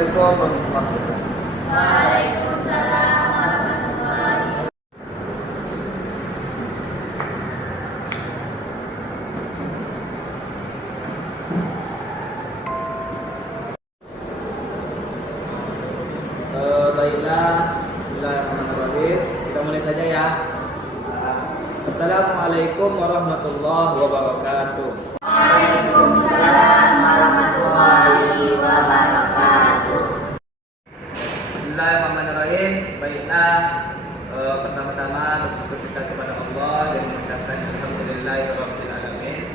Assalamualaikum warahmatullahi wabarakatuh. Waalaikumsalam warahmatullahi. Baiklah, bismillahirrahmanirrahim. Kita mulai saja ya. Assalamualaikum warahmatullahi wabarakatuh. Waalaikumsalam warahmatullahi wabarakatuh. Bismillahirrahmanirrahim. Baiklah, pertama-tama bersyukur kita kepada Allah dan mengucapkan alhamdulillahirabbil alamin.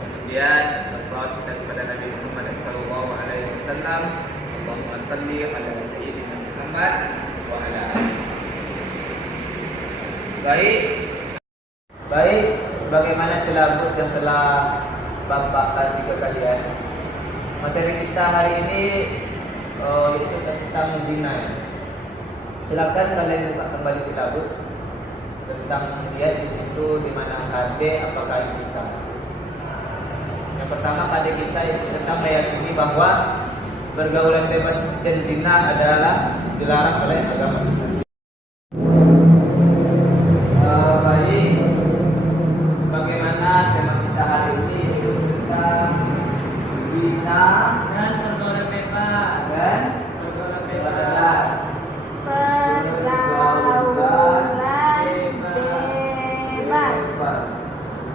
Kemudian bersalawat kita kepada Nabi Muhammad sallallahu alaihi wasallam. Allahumma shalli ala sayyidina Muhammad wa ala alihi. Baik, sebagaimana silabus yang telah Bapak kasih ke kalian, materi kita hari ini itu tentang zina. Silakan kalian buka kembali silabus tentang lihat di situ di mana KD apakah kita. Yang pertama KD kita itu tentang meyakini bahwa pergaulan bebas dan zina adalah dilarang oleh agama kita. Baik, sebagaimana tema kita hari ini itu tentang zina dan pergaulan bebas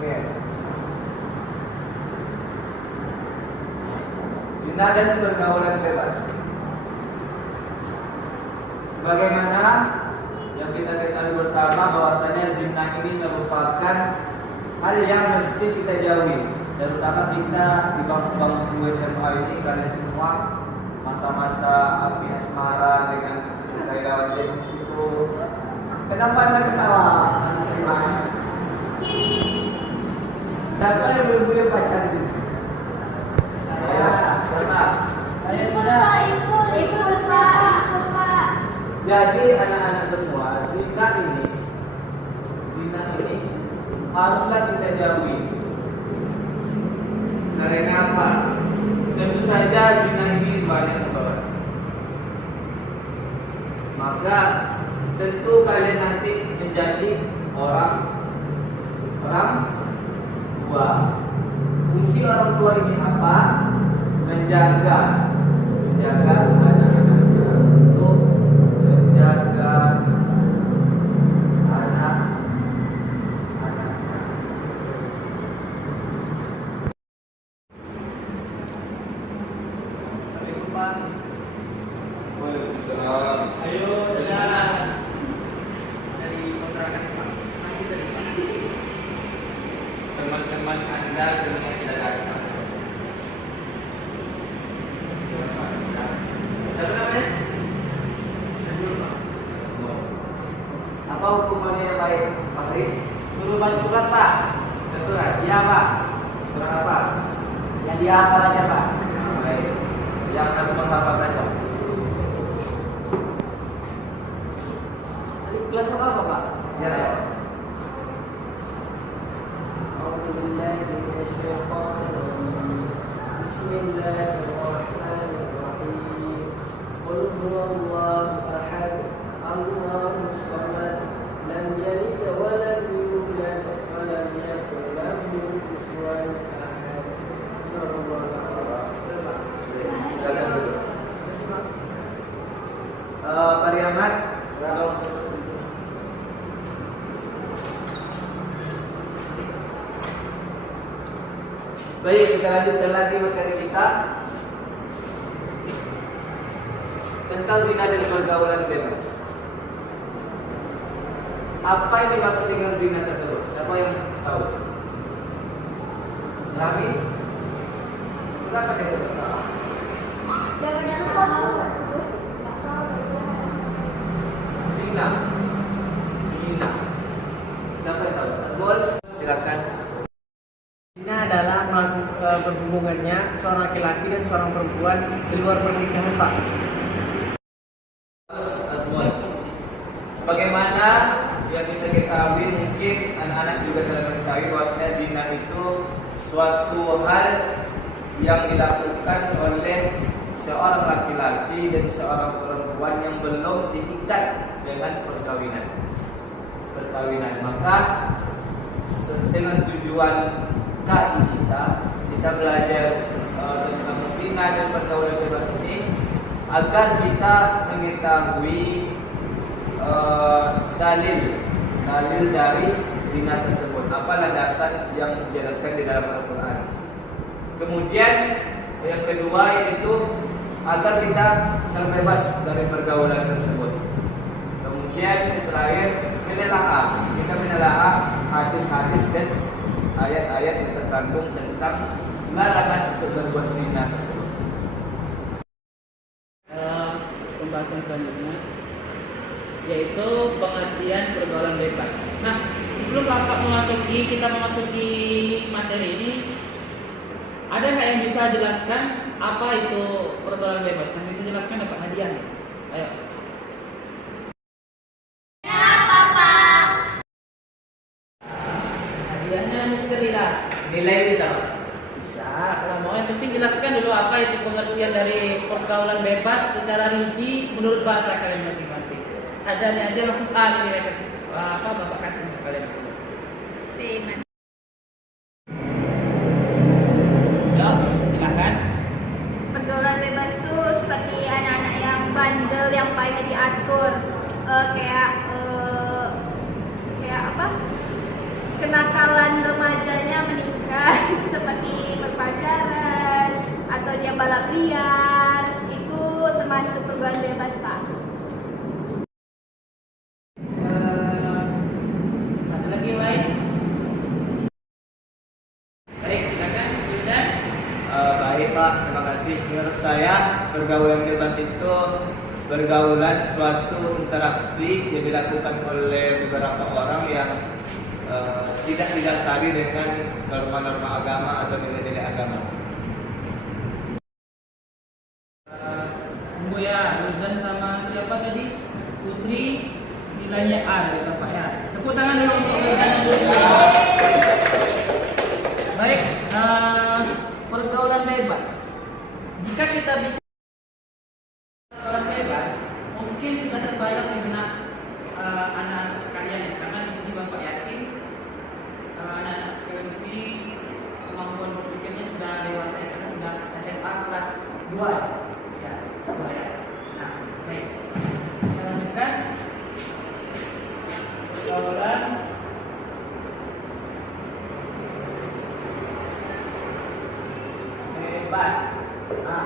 Oke. Zina dan pergaulan bebas. Sebagaimana yang kita ketahui bersama bahwasanya zina ini merupakan hal yang mesti kita jauhi, terutama kita di bangku SMA ini, kalian semua masa-masa api asmara dengan kayak jenis itu. Kenapa anda ketawa? Terima kasih. Siapa yang belum punya pacar di sini? Saya, siapa? Saya tidak. Ikut Pak. Jadi anak-anak semua, zina ini haruslah kita jauhi. Karena apa? Tentu saja zina ini banyak membawa. Maka tentu kalian nanti menjadi orang tua. Fungsi orang tua ini apa? Menjaga anak-anaknya, untuk menjaga anak-anaknya. Sampai jumpa. Waalaikumsalam. Ayo jalan dari kontrakan Pak. Maju dari Pak. Teman-teman Anda semua sudah datang. Siapa namanya? Apa hukumannya yang baik, Pak Ri? Suruh baca surat, Pak. Surat, iya Pak. Surat apa? Yang dihafal aja Pak. Baik. Yang harus menghafal saja. Kelas apa Pak? Ya. Bismillahirrahmanirrahim. Qul huwallahu ahad. Allahus samad. Lam yalid wa lam yulad wa lam yakul lahu kufuwan ahad. Sallallahu alaihi wasallam. Pak Riamat, baik, kita lanjutkan lagi materi kita tentang zina dan pergaulan bebas. Apa yang dimaksud dengan zina tersebut? Siapa yang tahu? Kami? Kenapa kita tahu? Zina. Siapa yang tahu? Asbol, silakan. Zina adalah berhubungannya seorang laki-laki dan seorang perempuan di luar pernikahan, Pak. Asbol. Sebagaimana yang kita ketahui, mungkin anak-anak juga telah mengetahui bahwasanya zina itu suatu hal yang dilakukan oleh seorang laki-laki dan seorang perempuan yang belum diikat dengan perkawinan. Maka dengan tujuan KI kita belajar tentang zina dan pergaulan bebas ini agar kita mengetahui dalil dari zina tersebut. Apa landasan yang dijelaskan di dalam Al-Quran. Kemudian yang kedua yaitu agar kita terbebas dari pergaulan tersebut. Kemudian yang terakhir kita menelaah hadis-hadis dan ayat-ayat yang terkandung tentang larangan untuk berbuat zina tersebut. Pembahasan selanjutnya yaitu pengertian pergaulan bebas. Nah, sebelum kita memasuki materi ini, ada nggak yang bisa jelaskan apa itu pergaulan bebas? Yang bisa jelaskan dapat hadiah nih. Ayo. Hadiahnya misteri lah. Nilai bisa Pak? Bisa. Kalau mau yang penting jelaskan dulu apa itu pengertian dari pergaulan bebas secara rinci menurut bahasa kalian masing-masing. Ada langsung A nih kasih. Apa Bapak kasih kalian? Ya, silakan. Pergaulan bebas itu seperti anak-anak yang bandel, yang pengen diatur, kayak apa? Kenakalan remajanya meningkat, seperti berpacaran atau dia balap liar, itu termasuk pergaulan bebas, Pak. Ada lagi yang lain? Baik, silakan. Sudah. Baik Pak, terima kasih. Menurut saya pergaulan bebas itu pergaulan suatu interaksi yang dilakukan oleh beberapa orang yang tidak didasari dengan norma-norma agama atau nilai-nilai agama. Tunggu ya, Wildan sama siapa tadi? Putri, nilainya A dari Bapak ya. Tepuk tangan dulu untuk Wildan dan Putri. Baik, pergaulan bebas. Jika kita bicara pergaulan bebas, mungkin sudah terbayang di benak anak-anak sekalian ya. Karena di sini Bapak yakin anak-anak sekalian di sini kemampuan berpikirnya sudah dewasa ya, karena sudah SMA kelas 2 ya. Coba ya. Nah, baik. Kita lanjutkan. Pergaulan bebas. Nah,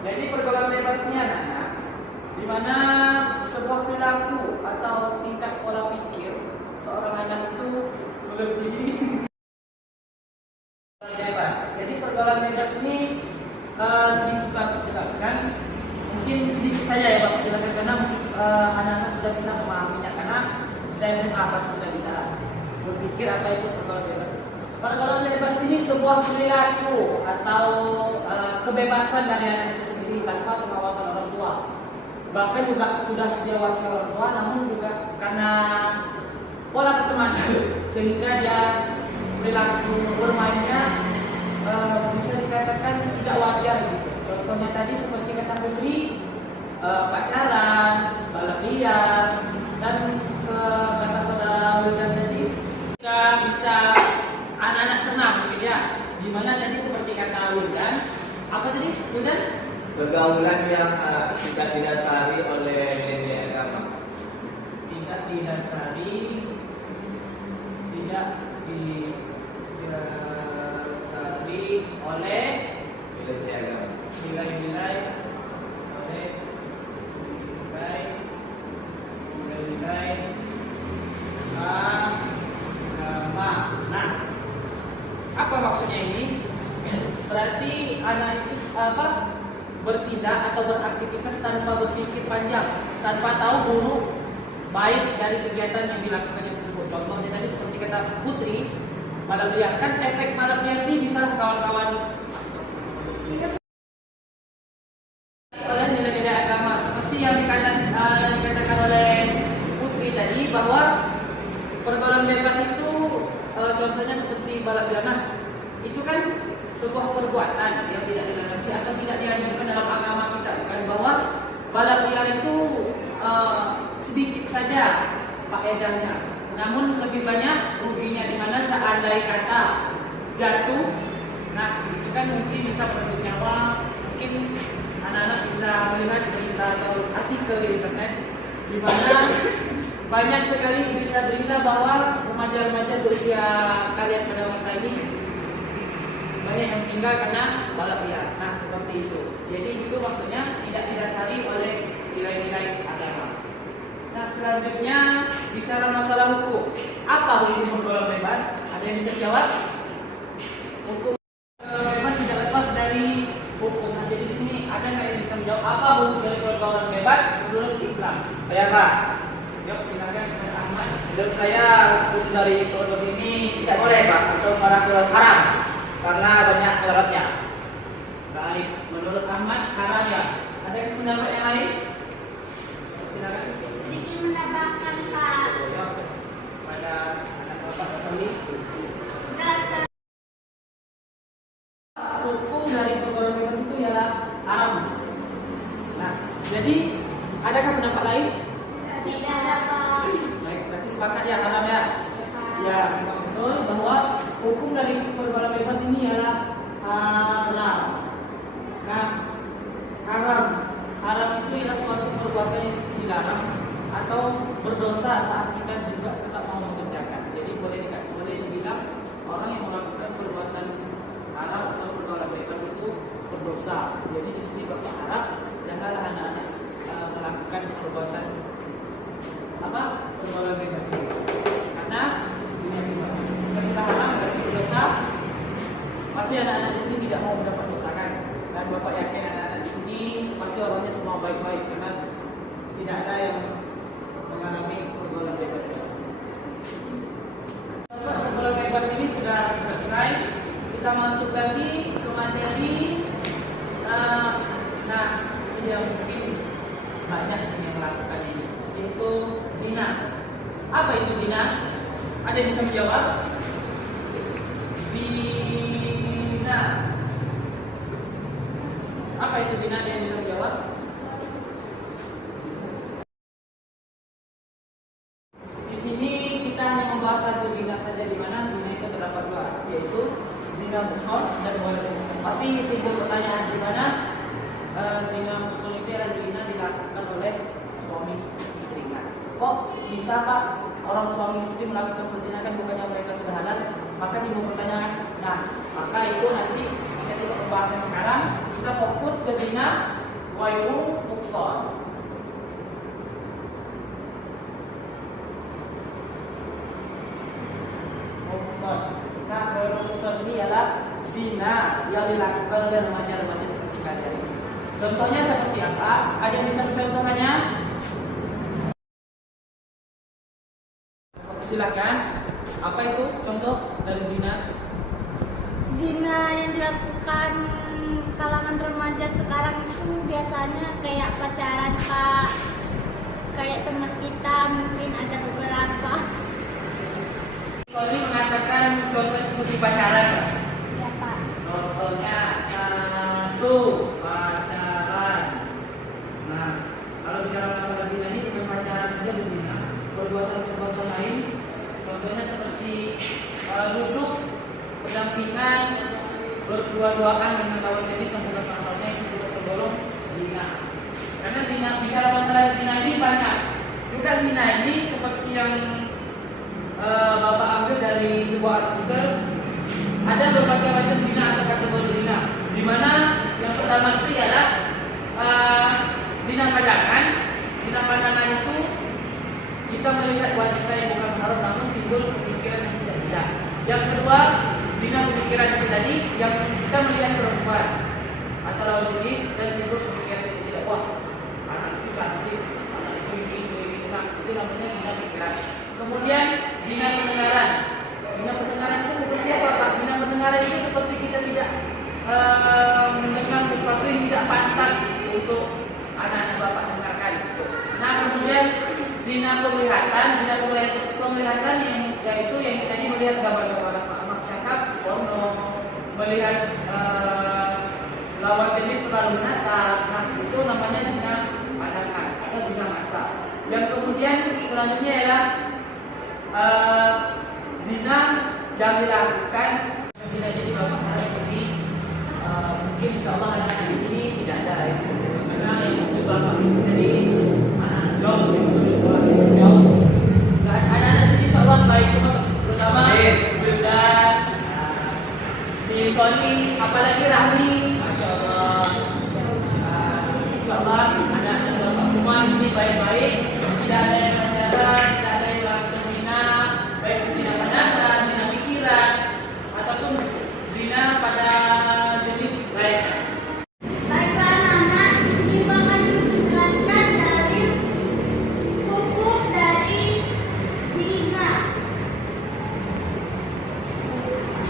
jadi pergaulan bebas ini anak-anak, di mana sebuah perilaku atau tingkat pola pikir seorang anak itu melebihi bebas. Jadi pergaulan bebas ini sedikit Bapak jelaskan, mungkin sedikit saja ya Bapak jelaskan karena anak-anak sudah bisa memahaminya karena sudah SMA pasti sudah bisa berpikir apa itu pergaulan bebas. Pergaulan bebas ini sebuah perilaku atau kebebasan dari anak itu sendiri tanpa pengawasan orang tua. Bahkan juga sudah diawasi orang tua, namun juga karena pola pertemanan sehingga dia perilaku bermainnya bisa dikatakan tidak wajar gitu. Contohnya tadi seperti kata Putri, pacaran, balap liar, dan kata saudara Wildan tadi bisa anak-anak senang mungkin ya. Dimana tadi seperti kata Wildan, apa tadi Wildan? Pergaulan yang tidak didasari oleh nilai agama. Tidak didasari oleh Nilai agama. nilai-nilai agama. Nah, apa maksudnya ini? Berarti anak itu bertindak atau beraktivitas tanpa berpikir panjang, tanpa tahu buruk baik dari kegiatan yang dilakukan tersebut. Contohnya tadi seperti kata Putri, balap liar, kan efek balap liar ini bisa kawan-kawan oleh nilai-nilai agama seperti yang dikatakan oleh Putri tadi bahwa pergaulan bebas itu contohnya seperti balap liar. Nah, itu kan sebuah perbuatan yang tidak dilandasi atau tidak dianjurkan dalam agama. faedahnya. Namun lebih banyak ruginya, di mana seandainya kata jatuh, nah itu kan mungkin bisa merebut nyawa, mungkin anak-anak bisa melihat berita atau artikel di internet di mana banyak sekali berita-berita bahwa remaja-remaja seusia kalian pada masa ini banyak yang meninggal karena balap liar. Nah seperti itu. Jadi itu maksudnya tidak didasari oleh nilai-nilai agama. Nah selanjutnya bicara masalah hukum. Apa hukum pergaulan bebas? Ada yang bisa jawab? Hukum bebas tidak lepas dari hukum. Nah, jadi di sini ada nggak yang bisa menjawab apa hukum dari pergaulan bebas menurut Islam? Saya Pak, Yuk silakan Pak Ahmad. menurut saya hukum dari produk ini tidak boleh Pak untuk orang haram karena banyak mudaratnya. Baik, menurut Ahmad haram ya. Ada yang pendapat yang lain? Silakan. Sedikit menambahkan Pak. Yuk, pada anak bapak Rasuli. Sudah Hukum dari pergaulan bebas itu ialah haram. Nah, jadi adakah pendapat lain? tidak ada Pak. Baik, berarti sepakat ya haram ya. Ya, betul bahwa hukum dari pergaulan bebas ini ialah haram. Nah, haram itu ialah suatu perbuatan yang dilarang atau berdosa saat kita juga tetap mau mengerjakan. Jadi boleh dibilang orang yang melakukan perbuatan haram atau pergaulan bebas itu berdosa. Jadi di sini Bapak harap janganlah anak-anak melakukan perbuatan pergaulan bebas itu. Karena dunia kita sudah haram berarti berdosa. Pasti anak-anak di sini tidak mau mendapat dosa kan? Dan Bapak yakin anak-anak di sini pasti orangnya semua baik-baik karena tidak ada yang mengalami pergaulan bebas. Pergaulan bebas ini sudah selesai. Kita masuk lagi ke materi. Nah, ini yang mungkin banyak yang melakukan ini, yaitu zina. Apa itu zina? Ada yang bisa menjawab? Zina. Apa itu zina? Ada yang bisa menjawab? Di sini kita hanya membahas satu zina saja, di mana zina itu terdapat dua, yaitu zina muhsan dan ghairul muhsan. Pasti timbul pertanyaan di mana zina muhsan itu adalah zina dilakukan oleh suami istri. Kok bisa Pak orang suami istri melakukan perzinahan bukannya mereka sudah halal? Maka timbul pertanyaan. Nah, maka itu nanti kita tidak membahasnya sekarang. Kita fokus ke zina ghairul muhsan. Nah, ghairul muhsan ini adalah zina yang dilakukan oleh remaja-remaja seperti kalian. Contohnya seperti apa? Ada yang bisa contohnya? Silakan. Apa itu contoh dari zina? Zina yang dilakukan kalangan remaja sekarang itu biasanya kayak pacaran Pak. Kayak teman kita mungkin ada beberapa. Kalau ini mengatakan contohnya seperti pacaran. Ya Pak. Contohnya satu pacaran. Nah, kalau bicara masalah zina ini bukan pacaran saja berzina, perbuatan-perbuatan lain. Contohnya seperti duduk berdampingan, berdua-duaan dengan lawan jenis menggunakan akalnya itu juga tergolong zina. Karena zina, bicara masalah zina ini banyak. Juga zina ini seperti yang Bapak ambil dari sebuah artikel, ada berbagai macam zina atau kategori zina. Di mana yang pertama itu ialah zina pandangan. Zina pandangan itu kita melihat wanita yang bukan haram namun timbul pemikiran yang tidak. Yang kedua, zina pemikiran yang tadi yang kita melihat perempuan atau lawan jenis dan timbul pemikiran yang tidak. Wah, anak itu cantik, anak itu ini, nah itu namanya zina pikiran. Kemudian zina pendengaran. Zina pendengaran itu seperti apa Pak? Zina pendengaran itu seperti kita tidak mendengar sesuatu yang tidak pantas untuk anak-anak Bapak dengarkan. Nah kemudian zina penglihatan yang yaitu yang tadi melihat gambar-gambar anak cakap, porno, melihat lawan jenis terlalu natap. Nah itu namanya zina pandangan atau zina mata. Yang kemudian selanjutnya ialah zina jangan dilakukan. Tidak jadi bapak harus ini mungkin insya Allah anak-anak di sini tidak ada karena yang maksud bapak di sini tadi anak jauh sekolah jauh. Anak-anak sini insya Allah baik semua, terutama dan si Sony apalagi Rahmi, masya Allah. Insya Allah anak-anak bapak semua di sini baik-baik, tidak ada yang pacaran, tidak ada yang melakukan zina, baik zina pandangan, zina pikiran, ataupun zina pada jenis lain. Baiklah anak-anak, di sini akan menjelaskan dari hukum dari zina.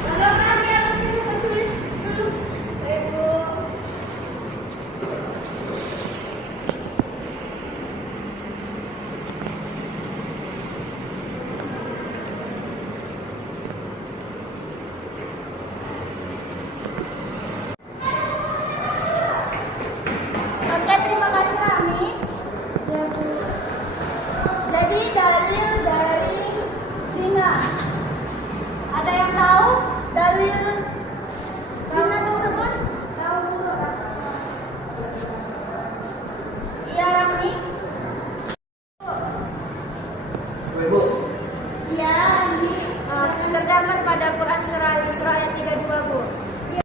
Kalau kami akan sini tulis dulu. Ibu. Oke, terima kasih Rami. Jadi dalil dari zina. Ada yang tahu dalil zina tersebut? Tahu? Iya Rami? Ibu. Iya, ini terdapat pada Quran surah Al-Isra ayat 32, Bu. Iya.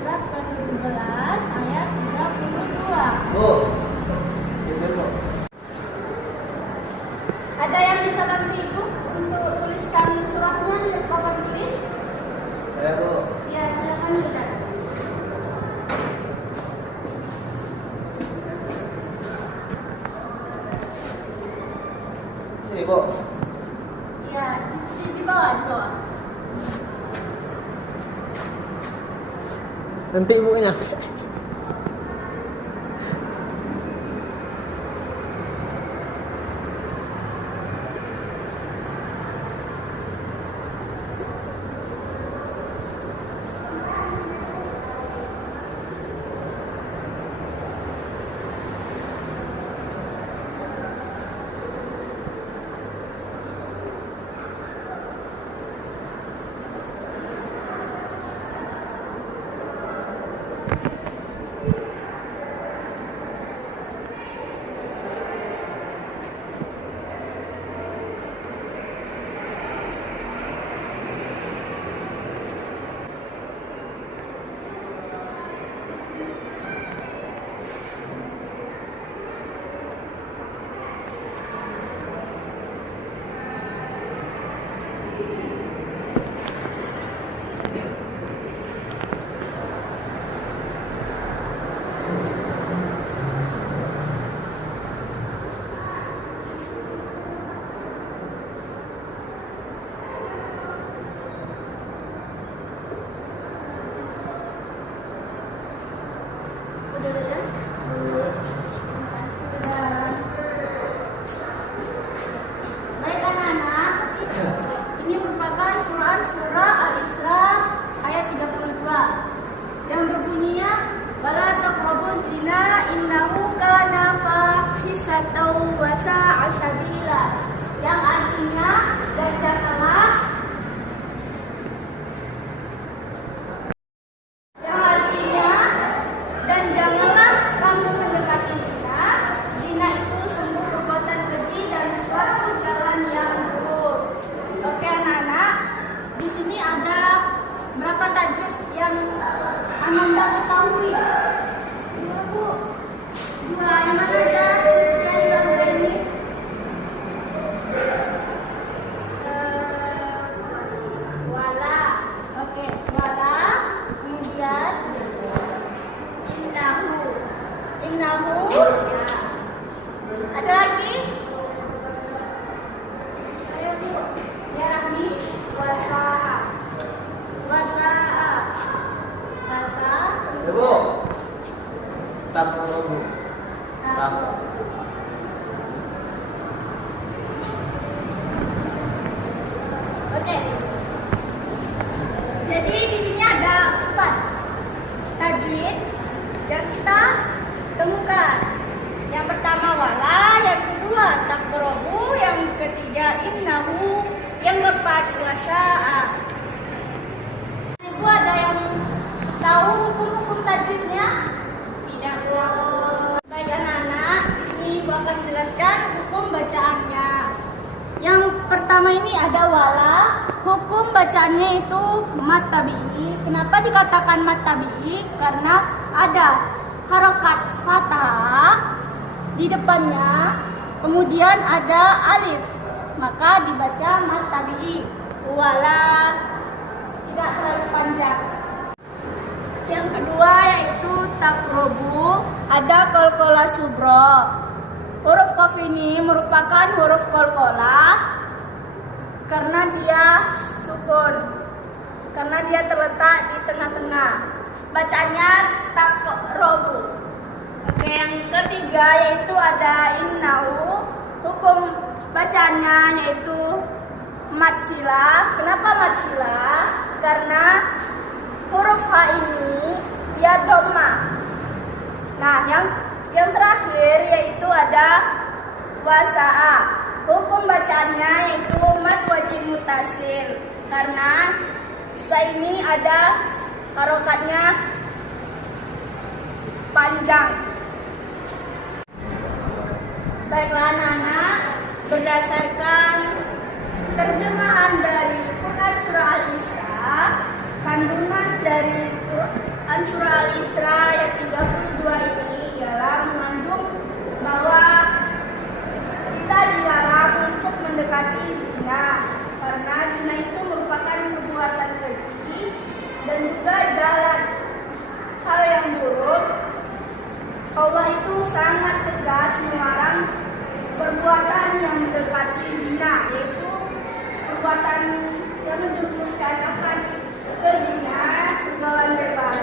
Surat ke-17 ayat 32. Bu. Ibu, Bu. Ada yang bisa bantu Ibu untuk tuliskan suratnya di papan tulis? Ya, Bu. Ya, silakan Bunda. Sini, Bu. Ya, di bawah, di bawah. Nanti ibunya. Udah, udah. Terima kasih, Bunda. Baik anak-anak, ini merupakan Quran surah Al-Isra ayat 32 yang berbunyinya wala taqrabuz zina innahu kana fahisatan wa sa'a sabila, yang artinya dan janganlah kamu mendekati zina. Zina itu sungguh perbuatan keji dan suatu jalan yang buruk. Oke anak-anak, di sini ada berapa tajuk yang Ananda ketahui? Dua, Bu. Dua, yang mana aja? Yang dua ini. Wala. Oke, wala. Kemudian innahu. Innahu. Ya. Ada lagi? Ayo Bu. Ya Rahmi. Wasa'a. Wasa'a. Wasa. Ibu. Taqrbu. Taqrbu. Oke. Jadi di sini ada 4 tajwid yang kita temukan. Yang pertama wala, yang kedua taqrabu, yang ketiga innahu yang keempat wasa'a. Ibu ada yang tahu hukum-hukum tajwidnya? Tidak. Baik anak-anak, di sini Ibu akan jelaskan hukum bacaannya. Yang pertama ini ada wala. Hukum bacaannya itu mat tabi'i. Kenapa dikatakan mat tabi'i? Karena ada harokat fathah di depannya, kemudian ada alif, maka dibaca mat tabi'i. Wala, tidak terlalu panjang. Yang kedua yaitu takrobu, ada kolkola subro. Huruf qaf ini merupakan huruf kolkolah karena dia sukun, karena dia terletak di tengah-tengah. Bacanya takrobu. Oke, yang ketiga yaitu ada innahu. Hukum bacanya yaitu mat silah. Kenapa mat silah? Karena huruf H ini dia dhamma. Nah, yang terakhir yaitu ada wasa'a. Hukum bacaannya yaitu mat wajib mutasil karena sa ini ada harokatnya panjang. Baiklah anak-anak, berdasarkan terjemahan dari Quran Surah Al-Isra, kandungan dari Quran Surah Al-Isra ayat 32 ini ialah mengandung bahwa kita dilarang untuk mendekati zina, karena zina itu merupakan perbuatan keji dan juga jalan hal yang buruk. Allah itu sangat tegas melarang perbuatan yang mendekati zina, yaitu perbuatan yang menjerumuskan akan ke zina, pergaulan bebas.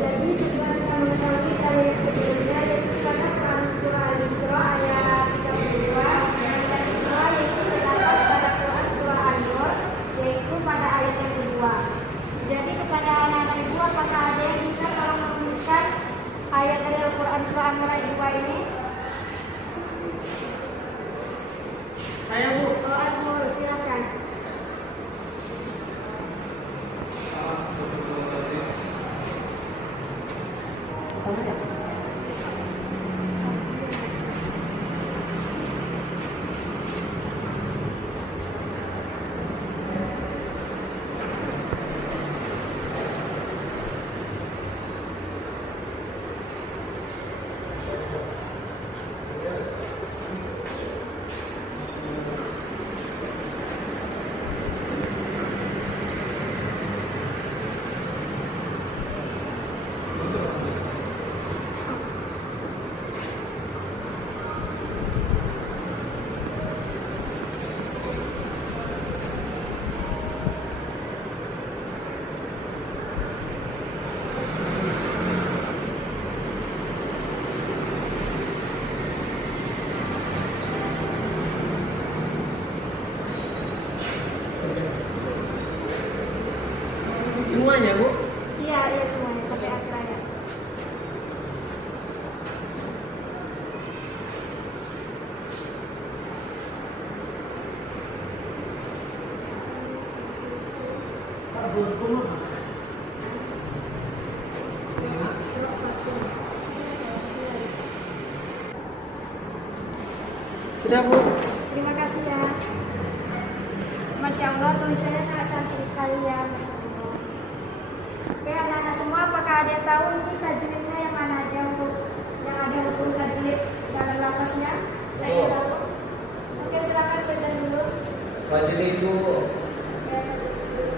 Jadi jika kita mengetahui dari sebelumnya, yaitu karena Quran Surah Al-Isra ayat 32, yang kedua yaitu terdapat pada Quran Surah An-Nur, yaitu pada ayat yang kedua. Jadi kepada anak-anak ibu, apakah ada yang bisa tolong menuliskan ayat dari Al-Quran Surah An-Nur ayat 2 ini? Saya Bu. Oh, Asmul, silakan. Semuanya, Bu? Iya, iya semuanya sampai akhir ayat. Sudah, Bu? Terima kasih ya. Masya Allah, tulisannya sangat cantik sekali ya. Masya Allah. Oke anak-anak semua, apakah ada yang tahu ini tajwidnya yang mana aja untuk yang ada hukum tajwid dalam lafaznya? Ada yang tahu? Oke, silakan baca dulu. Wajib itu. Oke,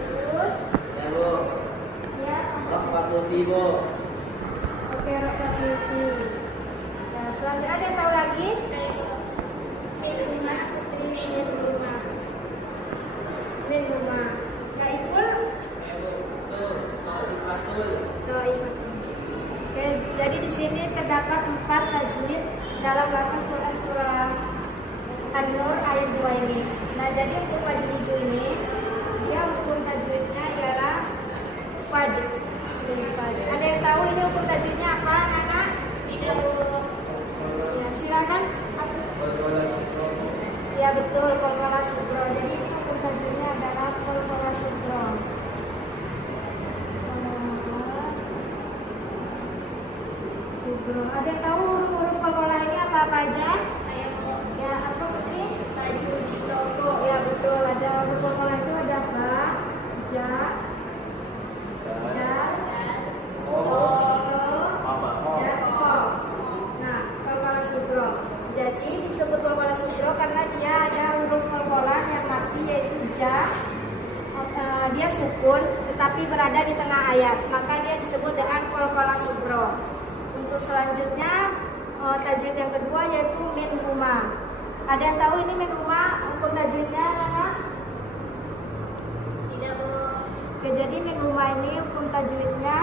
terus Ya Bu. ya. Waktu tibo. Oke, rakyat TV. Ya, selanjutnya ada yang tahu lagi? Min rumah. Kaiful. Oke, jadi di sini terdapat 4 tajwid dalam lafaz Quran surah An-Nur ayat 2 ini. Nah, jadi untuk wajib itu ini, dia hukum tajwidnya ialah wajib. Ada yang tahu ini hukum tajwidnya apa, anak-anak? Tidak. sugro. Ada yang tahu huruf qalqalah ini apa aja? Saya mau Ya, apa tadi? tajud di toko. Ya betul, ada huruf qalqalah itu ada ha, ja, dal, dan ko. Nah, qalqalah sugro. Jadi disebut qalqalah sugro karena dia ada huruf qalqalah yang mati yaitu ja. Dia sukun tetapi berada di tengah ayat, maka dia disebut dengan qalqalah sugro. Untuk selanjutnya tajwid yang kedua yaitu min huma. Ada yang tahu ini min huma hukum tajwidnya, Nana? Tidak mau Oke, jadi min huma ini hukum tajwidnya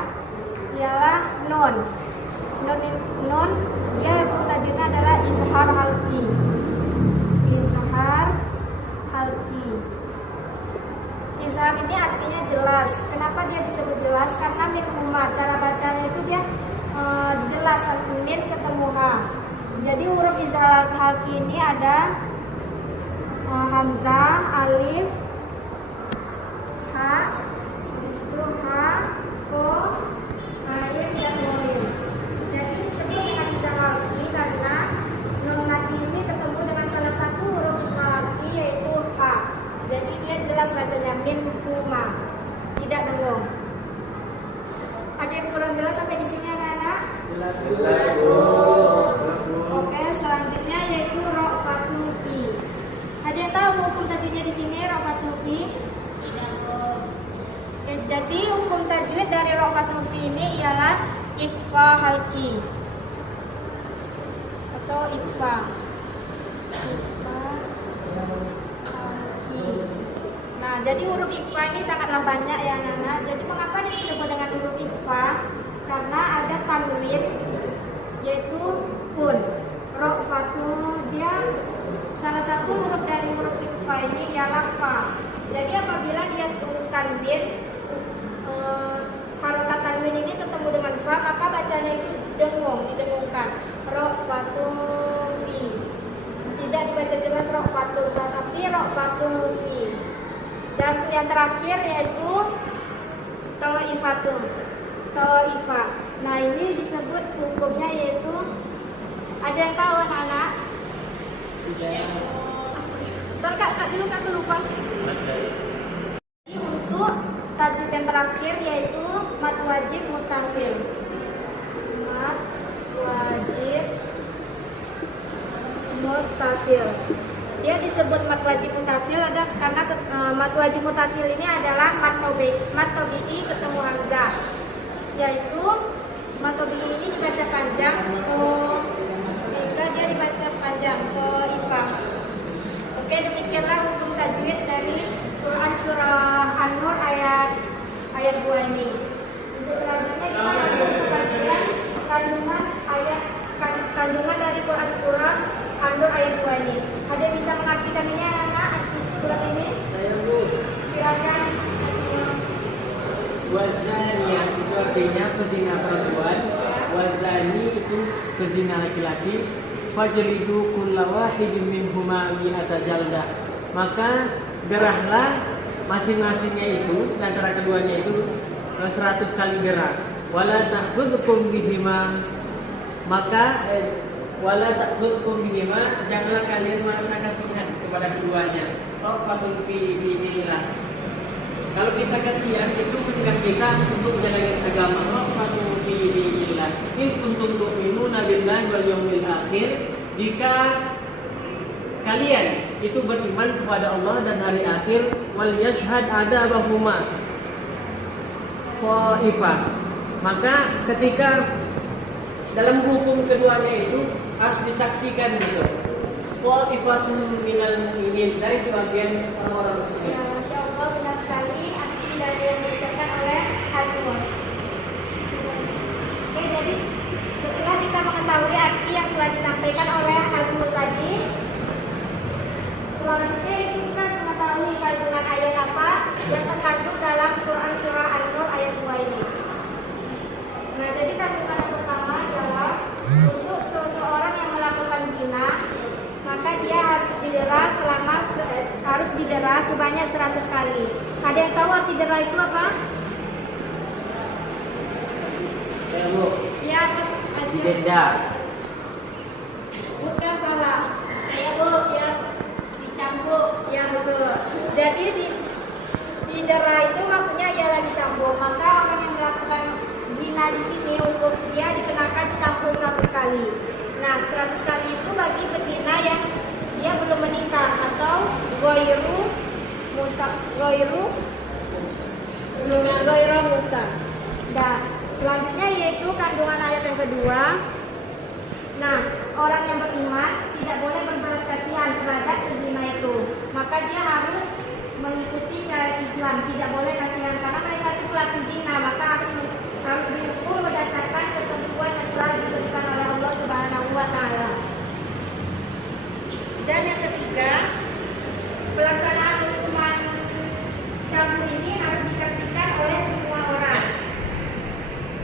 ialah nun. Nun dia hukum tajwidnya adalah izhar halki. Izhar halki. Izhar ini artinya jelas. Kenapa dia disebut jelas? Karena min huma cara bacanya itu dia jelas, min ketemu ha. Jadi huruf izhar halki ini ada hamzah, alif, ha, habis itu ha, ko, alif dan mim. Jadi disebut dengan izhar halki karena nun mati ini ketemu dengan salah satu huruf izhar halki yaitu ha. Jadi dia jelas bacanya min huma, tidak dengung. Ada yang kurang jelas sampai di sini anak-anak? Jelas Oke, selanjutnya yaitu ra'fatun fi. Ada yang tahu hukum tajwidnya di sini ra'fatun fi? tidak mau Oke, jadi hukum tajwid dari ra'fatun fi ini ialah ikfa halki atau ikfa. Ikfa halki. Nah, jadi huruf ikfa ini sangatlah banyak ya anak-anak. Jadi mengapa dia disebut dengan huruf ikfa? Karena ada tanwin yaitu kun. Ra'fatu dia salah satu huruf dari huruf ikfa ini ialah fa. Jadi apabila dia huruf tanwin, harokat tanwin ini ketemu dengan fa, maka bacanya itu dengung, didengungkan. Ra'fatu fi. Tidak dibaca jelas ra'fatu, tapi ra'fatu fi. Dan untuk yang terakhir yaitu ta'ifatun. Ta'ifah. Nah, ini disebut hukumnya yaitu, ada yang tahu anak-anak? Ntar kak dulu, kak lupa. Jadi untuk tajwid yang terakhir yaitu mad wajib mutasil. Mad wajib mutasil. Dia disebut mad wajib mutasil ada karena mad wajib mutasil ini adalah mad tabi'i ketemu hamzah. Yaitu mad tabi'i ini dibaca panjang sehingga dia dibaca panjang ifah. Oke, demikianlah hukum tajwid dari Quran surah An-Nur ayat 2 ini. Untuk selanjutnya kita masuk ke bagian kandungan dari Quran surah An-Nur ayat 2 ini. Ada yang bisa mengartikan ini anak-anak arti surat ini? Saya Bu. Silakan. Wazaniyah itu artinya pezina perempuan, wazani itu pezina laki-laki. Fajlidu kulla wahidin minhuma mi'ata jaldah. Maka gerahlah masing-masingnya itu antara keduanya itu 100 kali gerah. Wala ta'khudhukum bihima, maka wala ta'khudhukum bihima, janganlah kalian merasa kasihan kepada keduanya. Ra'fatun fi dinillah. Kalau kita kasihan itu ketika kita untuk menjalankan agama. Ra'fatun fi dinillah. In kuntum tu'minuna billahi wal yawmil akhir. Jika kalian itu beriman kepada Allah dan hari akhir, wal yashhad adabahuma qaifah. Maka ketika dalam hukum keduanya itu harus disaksikan gitu. Qaifatun minal mu'minin, dari sebagian orang-orang mukmin. Ya, Masya Allah, benar sekali arti dari yang diucapkan oleh Hazmul. Oke, jadi setelah kita mengetahui arti yang telah disampaikan oleh Hazmul tadi, selanjutnya itu kita harus mengetahui kandungan ayat apa yang terkandung dalam Quran surah An-Nur ayat 2 ini. Nah, jadi kandungan yang pertama adalah untuk seseorang yang melakukan zina, maka dia harus didera sebanyak 100 kali. Ada yang tahu arti dera itu apa? Ya Bu, Ya, Mas didenda. Bukan salah. Saya Bu, ya dicambuk. Ya betul. Jadi didera itu maksudnya ialah dicambuk. Maka orang yang melakukan zina di sini hukum dia dikenakan cambuk 100 kali. Nah, 100 kali itu bagi pezina yang dia belum menikah atau goiru musa. Nah, selanjutnya yaitu kandungan ayat yang kedua. Nah, orang yang beriman tidak boleh berbalas kasihan terhadap pezina itu. Maka dia harus mengikuti syariat Islam, tidak boleh kasihan karena mereka itu pelaku zina, maka harus dihukum berdasarkan ketentuan yang telah ditentukan oleh Allah Subhanahu wa taala. Dan yang ketiga, pelaksanaan hukuman cambuk ini harus disaksikan oleh semua orang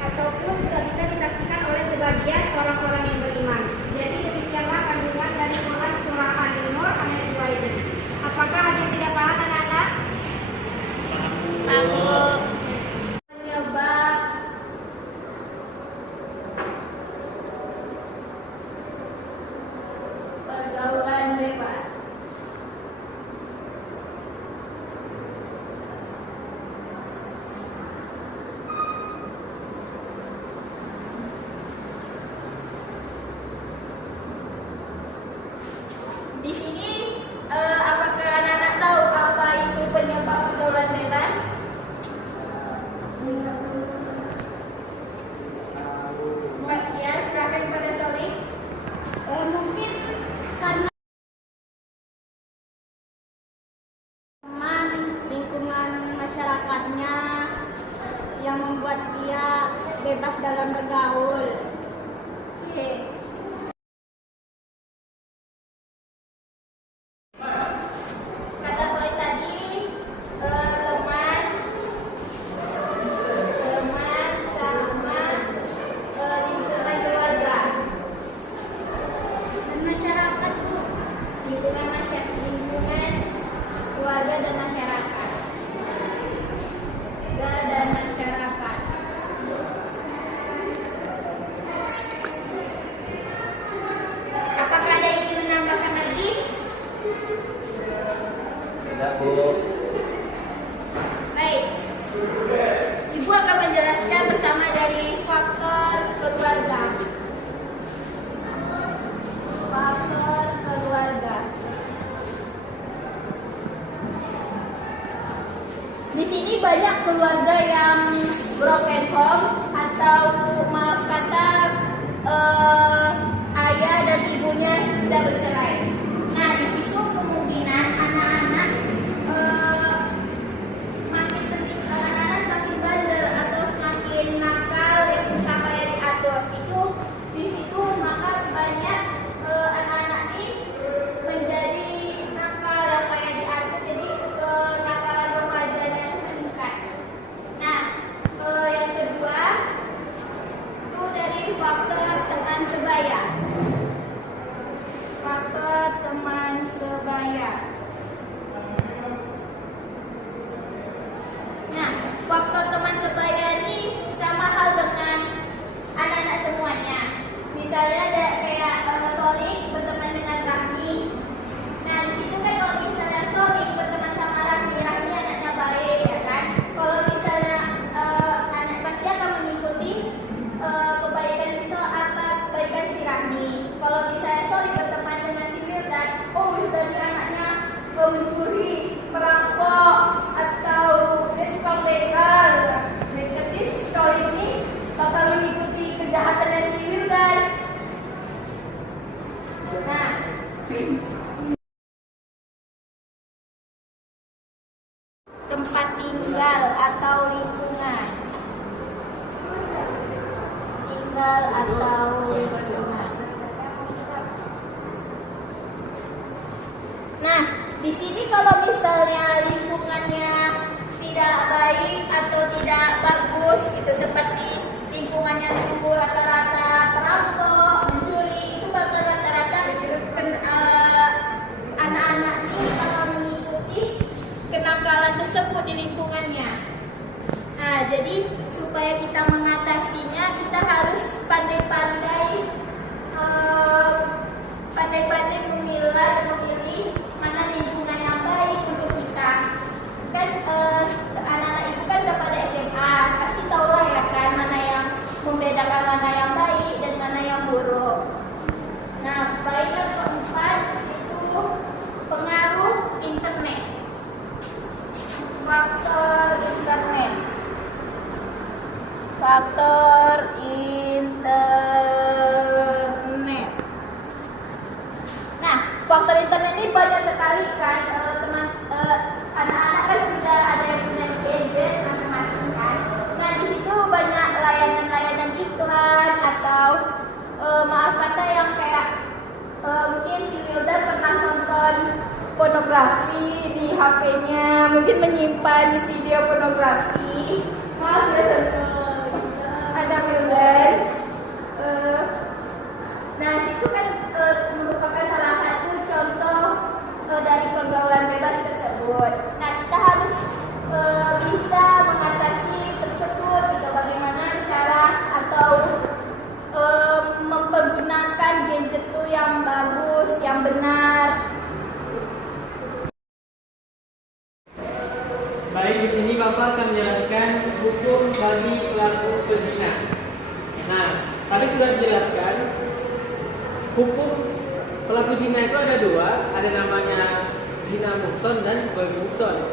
ataupun tidak bisa disaksikan oleh sebagian orang-orang yang beriman. Jadi demikianlah kandungan dari Quran surah An-Nur ayat 2 ini. Apakah ada yang tidak paham anak-anak? Paham. Penyebab pergaulan bebas. Di sini apakah anak-anak tahu apa itu penyebab pergaulan bebas? Mbak Tia, silakan kepada Soli. Mungkin karena lingkungan masyarakatnya yang membuat dia bebas dalam bergaul. Oke. Kata Soli tadi teman sama lingkungan keluarga dan masyarakat, lingkungan keluarga dan masyarakat. Apakah ada yang ingin menambahkan lagi? Tidak, Bu. Baik. Ibu akan menjelaskan pertama dari faktor keluarga. Faktor keluarga. Di sini banyak keluarga yang broken home atau maaf kata ayah dan ibunya sudah bercerai. Nah, di situ kemungkinan anak-anak anak-anak semakin bandel atau semakin nakal yang susah kayak diatur. Di situ maka banyak anak-anak ini menjadi nakal yang kayak diatur. Jadi kenakalan remajanya itu meningkat. Nah, yang kedua itu dari faktor teman sebaya. Faktor teman sebaya. Nah, faktor teman sebaya ini sama hal dengan anak-anak semuanya. Misalnya ada kayak Solik berteman dengan Rahmi. Nah, di situ kan kalau misalnya Solik berteman sama Rahmi anaknya baik, ya kan? Kalau misalnya anak pasti akan mengikuti kebaikan itu apa kebaikan si Rahmi. Kalau misalnya Solik berteman dengan si Wildan, oh Wildan anaknya mencuri, perampok, atau dia suka begal. Jadi Solik ini bakal mengikuti kejahatan dari si Wildan. Nah, tempat tinggal atau lingkungan. Tinggal atau lingkungan. Nah, di sini kalau misalnya lingkungannya tidak baik atau tidak bagus, gitu seperti lingkungannya itu rata-rata perampok, mencuri, itu bakal rata-rata anak-anak ini bakal mengikuti kenakalan tersebut di lingkungannya. Nah, jadi supaya kita mengatasinya, kita harus pandai-pandai Faktor internet. Nah, faktor internet ini banyak sekali kan, anak-anak kan sudah ada yang punya gadget masing-masing kan. Nah, di situ banyak layanan-layanan iklan atau maaf kata yang kayak mungkin si Wilda pernah nonton pornografi di HP-nya, mungkin menyimpan video pornografi. Maaf ya teman-teman, ada Wildan. Nah, itu kan merupakan salah satu contoh dari pergaulan bebas tersebut. Nah, kita harus bisa mengatasi tersebut. Gitu. Bagaimana cara atau mempergunakan gadget itu yang bagus, yang benar. Baik, di sini Bapak akan menjelaskan hukum bagi pelaku pezina. Nah, tadi sudah dijelaskan hukum pelaku zina itu ada dua, ada namanya zina muhson dan ghairu muhson.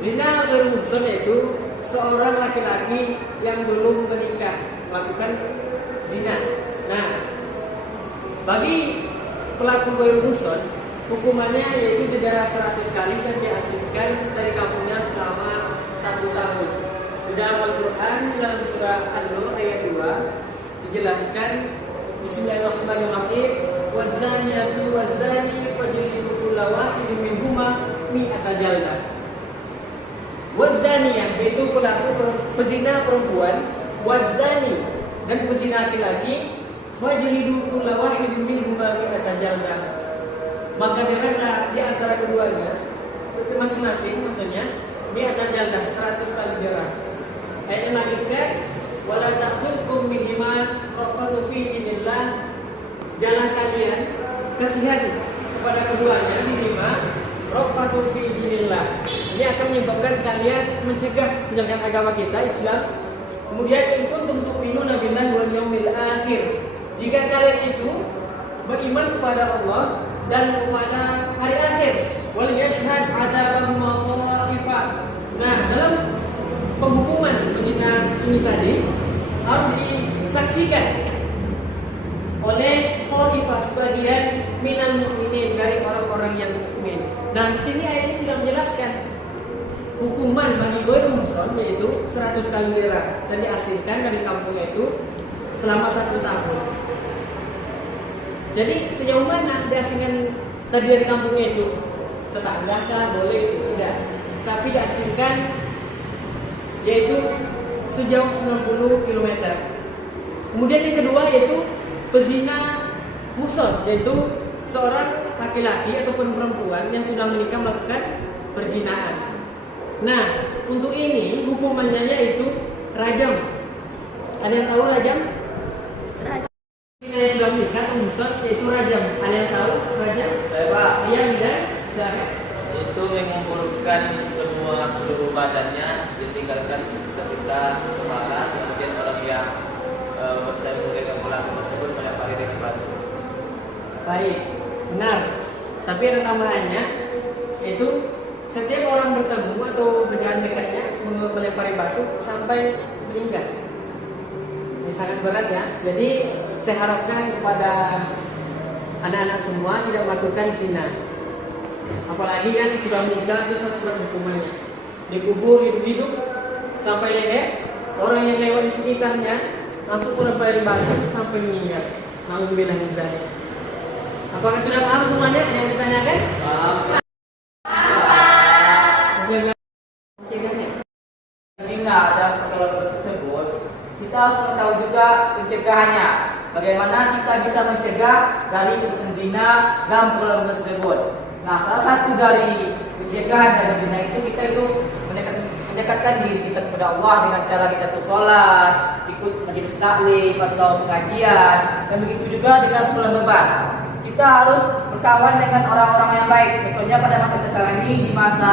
Zina ghairu muhson yaitu seorang laki-laki yang belum menikah melakukan zina. Nah, bagi pelaku ghairu muhson hukumannya yaitu didera 100 kali dan diasingkan dari kampungnya selama 1 tahun. Di dalam Al-Quran dalam surah An-Nur ayat 2 dijelaskan Bismillahirrahmanirrahim, wazaniyatu wazani fajlidu kulla wahidin minhuma mi'ata jaldah. Wazaniyah yaitu pelaku pezina perempuan, wazani dan pezina laki-laki, fajlidu kulla wahidin minhuma mi'ata jaldah. Maka derana di antara keduanya masing-masing maksudnya mi'ata jaldah 100 kali derah. Ayat melanjutkan wala ta'khudhukum bihima rafatu fi dinillah. Jangan kalian kasihan kepada keduanya bihima rafatu fi dinillah. Ini akan menyebabkan kalian mencegah menjalankan agama kita Islam. Kemudian in kuntum tu'minuna billahi wal yaumil akhir. Jika kalian itu beriman kepada Allah dan kepada hari akhir, wal yashhad adabahuma ta'ifah. Nah, dalam penghukuman pezina ini tadi harus disaksikan oleh ta'ifah sebagian minal mu'minin dari orang-orang yang mukmin. Nah, di sini ayat ini sudah menjelaskan hukuman bagi ghairu muhson yaitu 100 kali dirah dan diasingkan dari kampungnya itu selama 1 tahun. Jadi sejauh mana diasingkan tadi dari kampungnya itu? Tetangga kah? Boleh itu? Tidak. Tapi diasingkan yaitu sejauh 90 km. Kemudian yang kedua yaitu pezina muhson, yaitu seorang laki-laki ataupun perempuan yang sudah menikah melakukan perzinaan. Nah, untuk ini hukumannya yaitu rajam. Ada yang tahu rajam? Yang sudah menikah atau muhson yaitu rajam. Ada yang tahu rajam? Saya Pak, Iya, tidak. Silakan. itu mengumpulkan semua seluruh badannya, ditinggalkan tersisa kepala, kemudian orang yang bertemu dengan pelaku tersebut melempari dengan batu. Baik, benar. Tapi ada tambahannya, yaitu setiap orang bertemu atau dengan dekatnya melempari batu sampai meninggal. Ini sangat berat ya. Jadi saya harapkan kepada anak-anak semua tidak melakukan zina. Apalagi yang sudah menikah itu sangat berat hukumannya. Dikubur hidup-hidup sampai leher, orang yang lewat di sekitarnya langsung melempari batu sampai meninggal. Alhamdulillah misalnya. Apakah sudah paham semuanya? Ada yang ditanyakan? Zina dan pergaulan tersebut, kita harus mengetahui juga pencegahannya. Bagaimana kita bisa mencegah dari perbuatan zina dan pergaulan tersebut. Nah, salah satu dari pencegahan dari zina itu kita itu mendekatkan diri kita kepada Allah dengan cara kita sholat, ikut majelis taklim atau pengajian, dan begitu juga dengan pergaulan bebas. Kita harus berkawan dengan orang-orang yang baik. Contohnya pada masa sekarang ini, di masa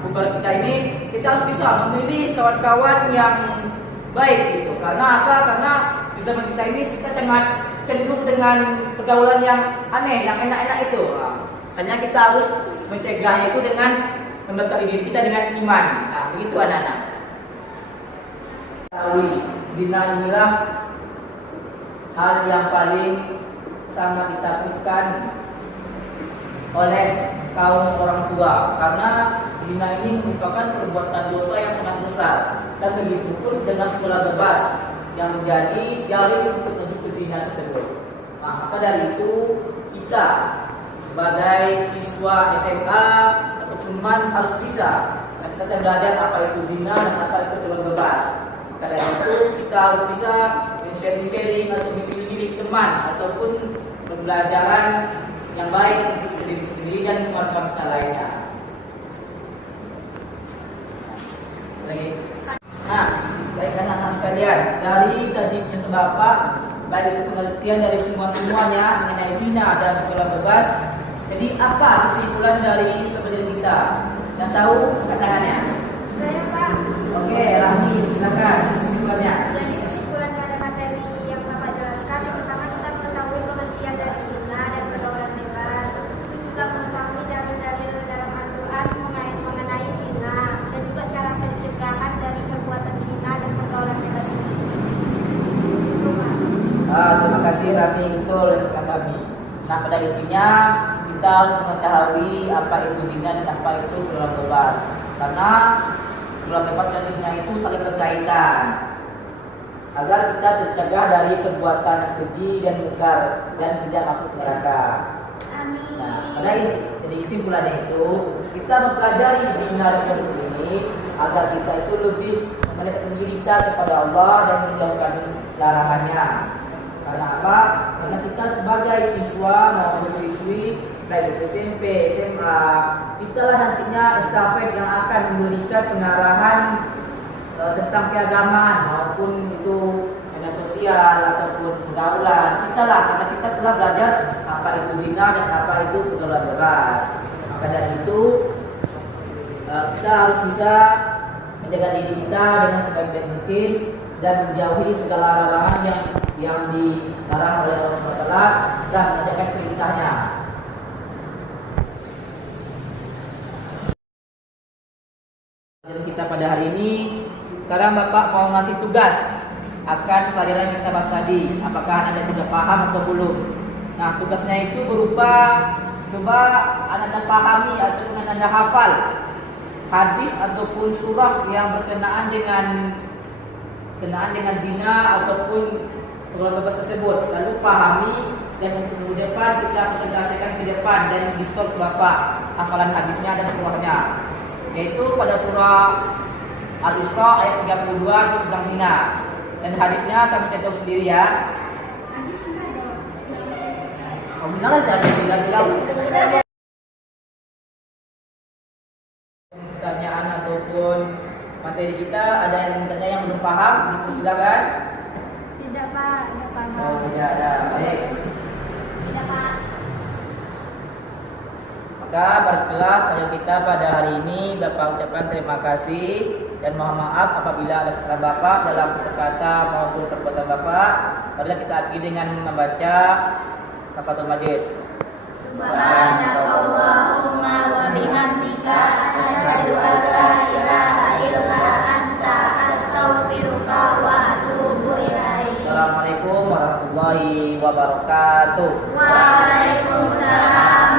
bubar kita ini, kita harus bisa memilih kawan-kawan yang baik gitu. Karena apa? Karena di zaman kita ini kita sangat cenderung dengan pergaulan yang aneh, yang enak-enak itu. Makanya kita harus mencegahnya itu dengan membekali diri kita dengan iman. Nah, begitu anak-anak. Tahu zina inilah hal yang paling sangat ditakutkan oleh kaum orang tua, karena zina ini merupakan perbuatan dosa yang sangat besar, dan begitu pun dengan sekolah bebas yang menjadi jalur untuk menuju ke zina tersebut. Nah, maka dari itu kita sebagai siswa SMA ataupun man harus bisa kita belajar apa itu zina dan apa itu sekolah bebas. Maka dari itu kita harus bisa sharing-sharing atau memilih teman ataupun pembelajaran yang baik untuk diri sendiri dan kawan-kawan kita lainnya. Lagi. Nah, baik anak-anak sekalian, dari tadi penjelasan Bapak, baik itu pengertian dari semuanya mengenai zina dan sekolah bebas. Jadi apa kesimpulan dari pembelajaran kita? Dan tahu katakannya? Saya Pak. Oke, Rahmi, silakan kesimpulannya. Jadi kesimpulan pada materi yang Bapak jelaskan, yang pertama kita mengetahui pengertian dari zina dan pergaulan bebas. Itu juga mengetahui dalil-dalil dalam Al-Quran mengenai zina dan juga cara pencegahan dari perbuatan zina dan pergaulan bebas ini. Itu, Pak. Terima kasih Rami, betul dan kami. Nah, pada intinya kita harus mengetahui apa itu zina dan apa itu pergaulan bebas, karena pergaulan bebas dan zina itu saling berkaitan, agar kita tercegah dari perbuatan yang keji dan mungkar dan tidak masuk neraka. Amin. Nah, pada inti, jadi kesimpulannya itu kita mempelajari zina dan pergaulan ini agar kita itu lebih mendekatkan diri kita kepada Allah dan menjauhkan larangannya. Karena apa? Karena kita sebagai siswa maupun siswi baik itu SMP, SMA, kita lah nantinya estafet yang akan memberikan pengarahan tentang keagamaan maupun itu media sosial ataupun pergaulan. Kita lah, karena kita telah belajar apa itu zina dan apa itu pergaulan bebas. Maka dari itu kita harus bisa menjaga diri kita dengan sebaik mungkin dan menjauhi segala larangan yang dilarang oleh Allah SWT dan menjalankan perintahnya. Pelajaran kita pada hari ini, sekarang Bapak mau ngasih tugas akan pelajaran kita bahas tadi. Apakah Anda sudah paham atau belum? Nah, tugasnya itu berupa coba Anda pahami ataupun Anda hafal hadis ataupun surah yang berkenaan dengan zina ataupun pergaulan bebas tersebut, lalu pahami dan minggu depan kita presentasikan ke depan dan di store Bapak hafalan hadisnya dan surahnya, yaitu pada surah Al-Isra ayat 32 itu tentang zina, dan hadisnya kami tahu sendiri ya. Hadisnya ada. Kamu bilang bilang pertanyaan ataupun materi kita ada yang bertanya yang belum paham, dipersilakan. Tidak Pak, tidak paham. Oh, tidak ada. Baik. Tidak, Pak. Maka baiklah pelajaran kita pada hari ini. Bapak ucapkan terima kasih dan mohon maaf apabila ada kesalahan Bapak dalam kata-kata maupun perbuatan Bapak. Marilah kita akhiri dengan membaca Kafaratul Majlis. Subhanakallahumma wa bihamdika asyhadu an la ilaha illa anta astaghfiruka wa atubu ilaik. Assalamualaikum warahmatullahi wabarakatuh. Waalaikumsalam